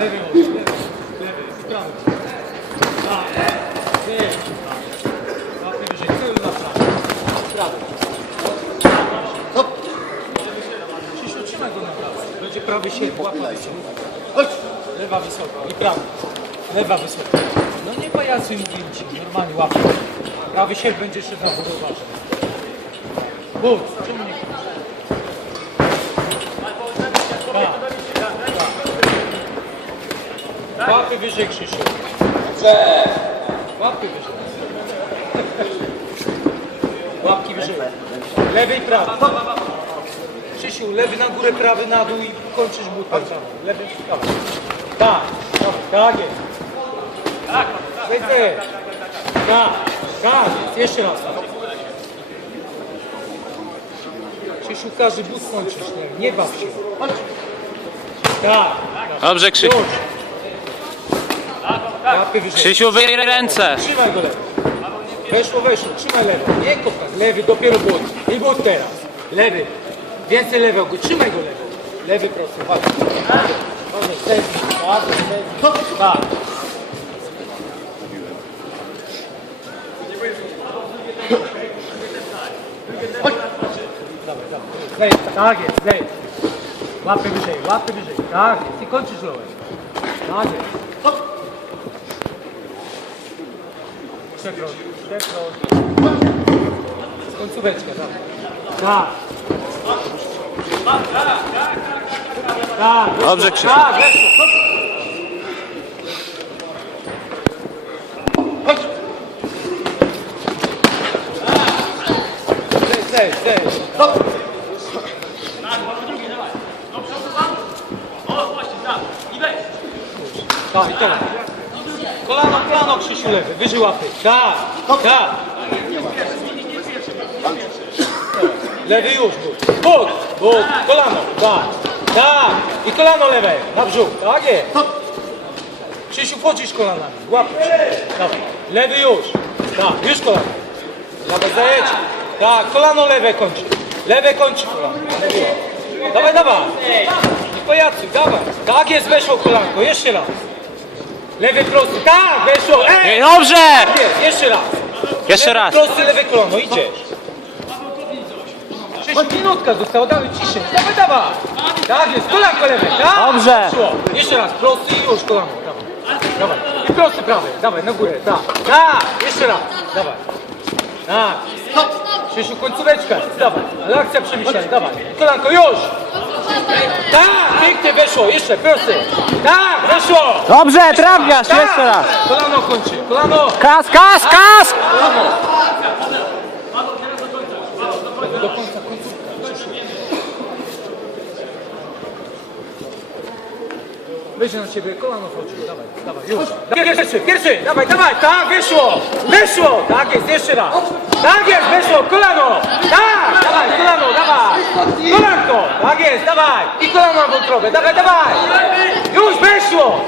Lewy, lewy, lewy, prawy. Tak, ty. Łapy wyżej, tył na prawy. Prawy. Hop. Krzysiu, trzymaj go na prawo. Będzie prawy sierp, łapa wyciąga. Lewa wysoko i prawa. Lewa wysoko. No nie pajacuj, mówię ci, normalnie łapy. Prawy sierp będzie szedł na uważaj. Bóg, czemu nie Tak. Łapy wyżej, Krzysiu. Łapy wyżej. Łapki wyżej. Lewy i prawy. Krzysiu, lewy na górę, prawy na dół i kończysz butem. Lewy i prawy. Tak, tak, tak jest. Tak, tak, tak, tak, jest. jeszcze raz. Krzysiu, każdy but kończysz, nie, nie baw się. Tak, Dobrze, Krzysiu. Łapy wyżej. Krzysiu, wyjrzyj ręce. Trzymaj go lewo. Weszło, weszło. Trzymaj lewo. Nie kopać. Lewy, dopiero but. I but teraz. Lewy. Więcej lewego. Trzymaj go lewo. Lewy prosty. Chodź. Chodź, zewnątrz. Tak, zewnątrz. Tak. Zejdź. Tak jest, zejdź. Łapy wyżej, łapy wyżej. Tak jest. I kończysz lołem. Tak jest. Hop. Przekroć, przekroć. Końcóweczkę, tak. Tak. Tak, Dobrze, Krzysiu. Tak. Zejdź, zejdź. Stop. Tak, i teraz. Kolano, kolano Krzysiu lewy, wyżej łapy. Tak, tak. Lewy już, but. But, but, kolano, tak. Tak. I kolano lewe, na brzuch, tak jest. Krzysiu, wchodzisz kolanami, łapy. Dawaj. Lewy już. Tak, już kolano. Dawaj, zajedź. Tak, kolano lewe kończy. Lewe kończy kolano. Dawaj, dawaj. Nie pajacuj, dawaj. Tak jest, weszło kolanko, jeszcze raz. Lewy prosty, tak, weszło, ej! Dobrze! Jest, jeszcze raz. Jeszcze lewy raz. prosty, lewy kolano, idziesz. Sześć minutka została, dawaj ciszej, dawaj, dawaj. Tak jest, kolanko lewe, tak. Dobrze. Weszło. Jeszcze raz, prosty i już kolano, dawaj. Dawaj. I prosty prawy, dawaj, na górę, tak. Tak, jeszcze raz, dawaj. Tak. Krzysiu, końcóweczka, dawaj. Ale akcja przemyślana, dawaj. Kolanko, już. Tak, pięknie weszło, jeszcze, prosty. Tak, weszło. Dobrze, trafiasz, Tak. jeszcze raz. Kolano kończy, kolano. Kas, kas, kas! Kolano. Do końca, końcówka. Wyjdzie na ciebie, kolano wchodzi, dawaj, dawaj, już. Pierwszy, pierwszy, dawaj, dawaj, tak, wyszło, wyszło, tak jest, jeszcze raz. Tak jest, wyszło, kolano, tak, dawaj, kolano, dawaj, kolanko, tak jest, dawaj, i kolano wątrobę, dawaj, dawaj, już wyszło.